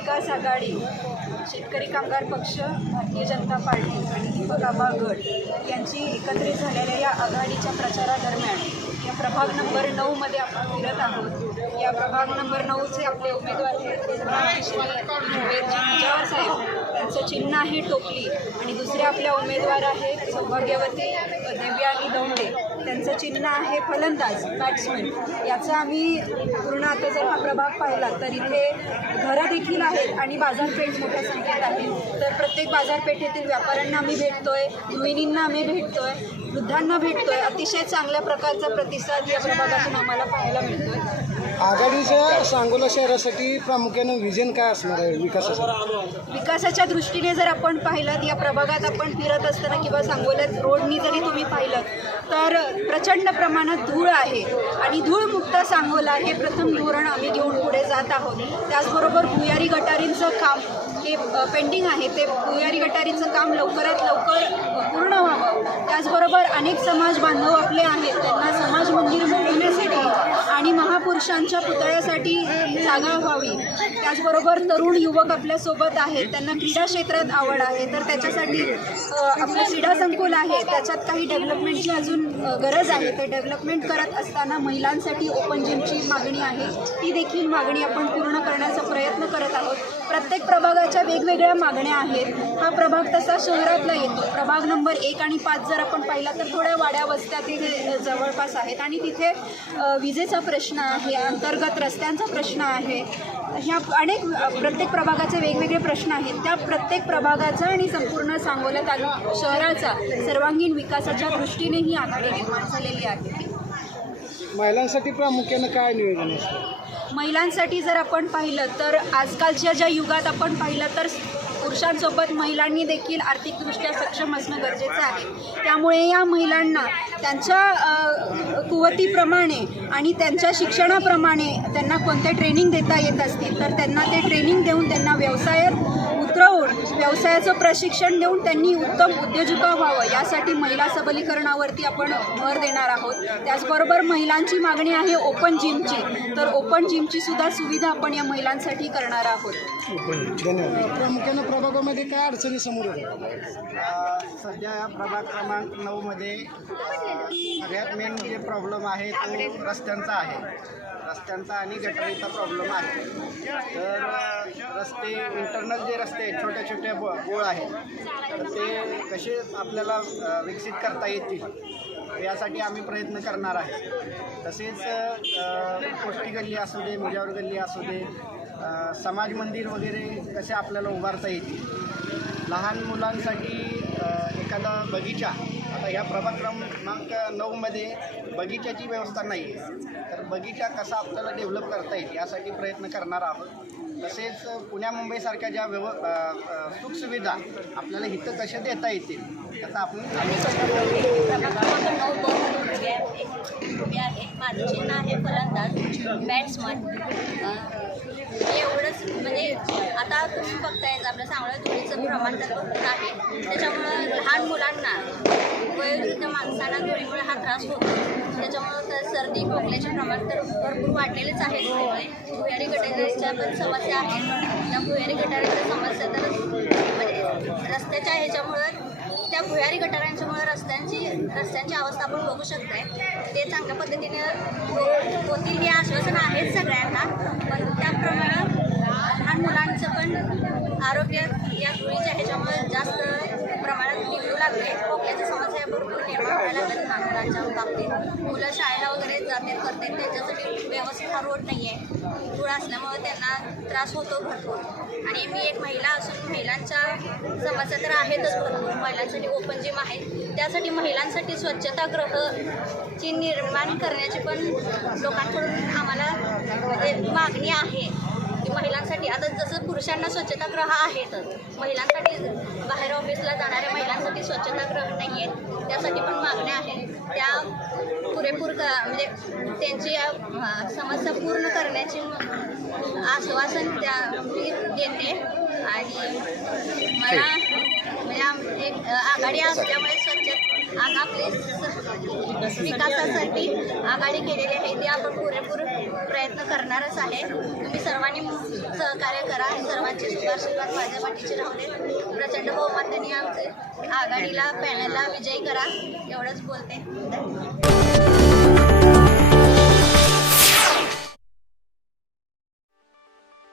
विकास आघाडी शेतकरी कामगार पक्ष भारतीय जनता पार्टी आणि दीपक आबा गट यांची एकत्रित झालेल्या या आघाडीच्या प्रचारादरम्यान या प्रभाग नंबर नऊमध्ये आपण फिरत आहोत. या प्रभाग नंबर नऊचे आपले उमेदवार आहेत. साहेब. त्यांचं चिन्ह आहे टोपली आणि दुसरे आपल्या उमेदवार आहेत सौभाग्यवती देवयानी दौंडे. त्यांचं चिन्ह आहे फलंदाज बॅट्समन याचा आम्ही पूर्ण आता जर हा प्रभाग पाहिला तर इथे घरं देखील आहेत आणि बाजारपेठ मोठ्या संख्येत आहे. तर प्रत्येक बाजारपेठेतील व्यापाऱ्यांना आम्ही भेटतोय गृहिणींना आम्ही भेटतोय वृद्धांना भेटतोय. अतिशय चांगल्या प्रकारचा प्रतिसाद या प्रभागातून आम्हाला पाहायला मिळतोय. आघाडीच्या सांगोला शहरासाठी प्रामुख्यानं विजन काय असणार आहे विकासाच्या दृष्टीने जर आपण पाहिलं या प्रभागात आपण फिरत असताना किंवा सांगोल्यात रोडनी जरी तुम्ही पाहिलं तर प्रचंड प्रमाणात धूळ आहे. आणि धूळमुक्त सांगोला हे प्रथम धोरण आम्ही घेऊन पुढे जात आहोत. त्याचबरोबर भुयारी गटारींचं काम हे पेंडिंग आहे. ते भुयारी गटारीचं काम लवकरात लवकर पूर्ण व्हावं. त्याचबरोबर अनेक समाज बांधव आपले आहेत. त्यांना समाज मंदिर मिळवण्यासाठी आणि महापुरुषांच्या पुतळ्यासाठी जागा व्हावी. त्याचबरोबर तरुण युवक आपल्यासोबत आहेत. त्यांना क्रीडा क्षेत्रात आवड आहे तर त्याच्यासाठी आपलं क्रीडा संकुल आहे त्याच्यात काही डेव्हलपमेंटची अजून गरज आहे. ते डेव्हलपमेंट करत असताना महिलांसाठी ओपन जिमची मागणी आहे. ती देखील मागणी आपण पूर्ण करण्याचा प्रयत्न करत आहोत. प्रत्येक प्रभागाच्या वेगवेगळ्या मागण्या आहेत. हा प्रभाग तसा शहरातला येतो. प्रभाग नंबर एक आणि पाच जर आपण पाहिला तर थोड्या वाड्या वस्त्या तिथे जवळपास आहेत. आणि तिथे विजेचा प्रश्न आहे अंतर्गत रस्त्यांचा प्रश्न आहे. ह्या अनेक प्रत्येक प्रभागाचे वेगवेगळे प्रश्न आहेत. त्या प्रत्येक प्रभागाचा आणि संपूर्ण सांगोला तालुका शहराचा सर्वांगीण विकासाच्या दृष्टीने ही आघाडी निर्माण झालेली आहे. महिलांसाठी प्रामुख्यानं काय नियोजन असतं? महिलांसाठी जर आपण पाहिलं तर आजकालच्या ज्या युगात आपण पाहिलं तर पुरुषांसोबत महिलांनी देखील आर्थिकदृष्ट्या सक्षम असणं गरजेचं आहे. त्यामुळे या महिलांना त्यांच्या कुवतीप्रमाणे आणि त्यांच्या शिक्षणाप्रमाणे त्यांना कोणते ट्रेनिंग देता येत असतील तर त्यांना ते ट्रेनिंग देऊन त्यांना व्यवसायात उतरवून व्यवसायाचं प्रशिक्षण देऊन त्यांनी उत्तम उद्योजिका व्हावं यासाठी महिला सबलीकरणावरती आपण भर देणार आहोत. त्याचबरोबर महिलांची मागणी आहे ओपन जिमची तर ओपन जिमची सुद्धा सुविधा आपण या महिलांसाठी करणार आहोत. धन्यवाद. प्रामुख्यानं प्रभागामध्ये काय अडचणी समोर सध्या या प्रभाग क्रमांक नऊमध्ये सगळ्यात मेन म्हणजे प्रॉब्लेम आहे तो रस्त्यांचा आहे. रस्त्यांचा आणि गटारीचा प्रॉब्लेम आहे. तर रस्ते इंटरनल जे रस्ते आहेत छोट्या छोट्या बो बोळ आहेत तर ते कसे आपल्याला विकसित करता येतील यासाठी आम्ही प्रयत्न करणार आहे. तसेच कोष्टी गल्ली असू दे मुजावर गल्ली असू दे समाज मंदिर वगैरे कसे आपल्याला उभारता येतील लहान मुलांसाठी एखादा बगीचा आता ह्या प्रभाग क्रमांक नऊमध्ये बगीच्याची व्यवस्था नाही आहे तर बगीचा कसा आपल्याला डेव्हलप करता येईल यासाठी प्रयत्न करणार आहोत तसेच पुण्या मुंबईसारख्या ज्या व्यव सुखसुविधा आपल्याला इथं कशा देता येतील त्याचा आपण प्रभाग आहे फलंदाज बॅट्समन एवढंच म्हणजे आता तुम्ही बघताय आपलं सांगलं धुळीचं प्रमाण तर भरपूर आहे. त्याच्यामुळं लहान मुलांना वयोवृद्ध माणसांना धुळीमुळे हा त्रास होतो. त्याच्यामुळं तर सर्दी खोकल्याचे प्रमाण तर भरपूर वाढलेलेच आहे धुळीमुळे भुयारी गटारीच्या पण समस्या आहेत. त्या भुयारी गटारीच्या समस्या तर म्हणजे रस्त्याच्या ह्याच्यामुळं त्या भुयारी गटारांच्यामुळे रस्त्यांची रस्त्यांची अवस्था आपण बघू शकते ते चांगल्या पद्धतीने होतील हे आश्वासन आहेच सगळ्यांना पण त्याप्रमाणे लहान मुलांचं पण आरोग्य या धुळीच्या ह्याच्यामुळे जास्त प्रमाणात बिघडू लागले. खोकल्याची समस्या भरपूर निर्माण व्हायला लागल्यात लहान मुलांच्या बाबतीत. मुलं शाळेला वगैरे जाते करते त्याच्यासाठी व्यवस्थित रोड नाही आहे धुळ असल्यामुळे त्यांना त्रास होतो भरपूर. आणि मी एक महिला असून महिलांच्या समस्या तर आहेतच भरपूर. महिलांसाठी ओपन जिम आहे. त्यासाठी महिलांसाठी स्वच्छतागृहची निर्माण करण्याची पण लोकांकडून आम्हाला म्हणजे मागणी आहे. की महिलांसाठी आता जसं पुरुषांना स्वच्छतागृह आहेत महिलांसाठी बाहेर ऑफिसला जाणाऱ्या महिलांना स्वच्छतागृह नाही आहेत. त्यासाठी पण मागण्या आहेत. त्या पुरेपूर क म्हणजे त्यांची समस्या पूर्ण करण्याची आश्वासन त्या मी देते. आणि मला म्हणजे एक आघाडी असल्यामुळे स्वच्छ आग आपले विकासासाठी आघाडी केलेली आहे ती आपण पुरेपूर प्रयत्न करणारच आहे. तुम्ही सर्वांनी सहकार्य करा सर्वांचे शुभाशीर्वाद माझ्या पाठीचे राहू दे प्रचंड बहुमतांनी आमचे आघाडीला पॅनलला विजयी करा. एवढंच बोलते.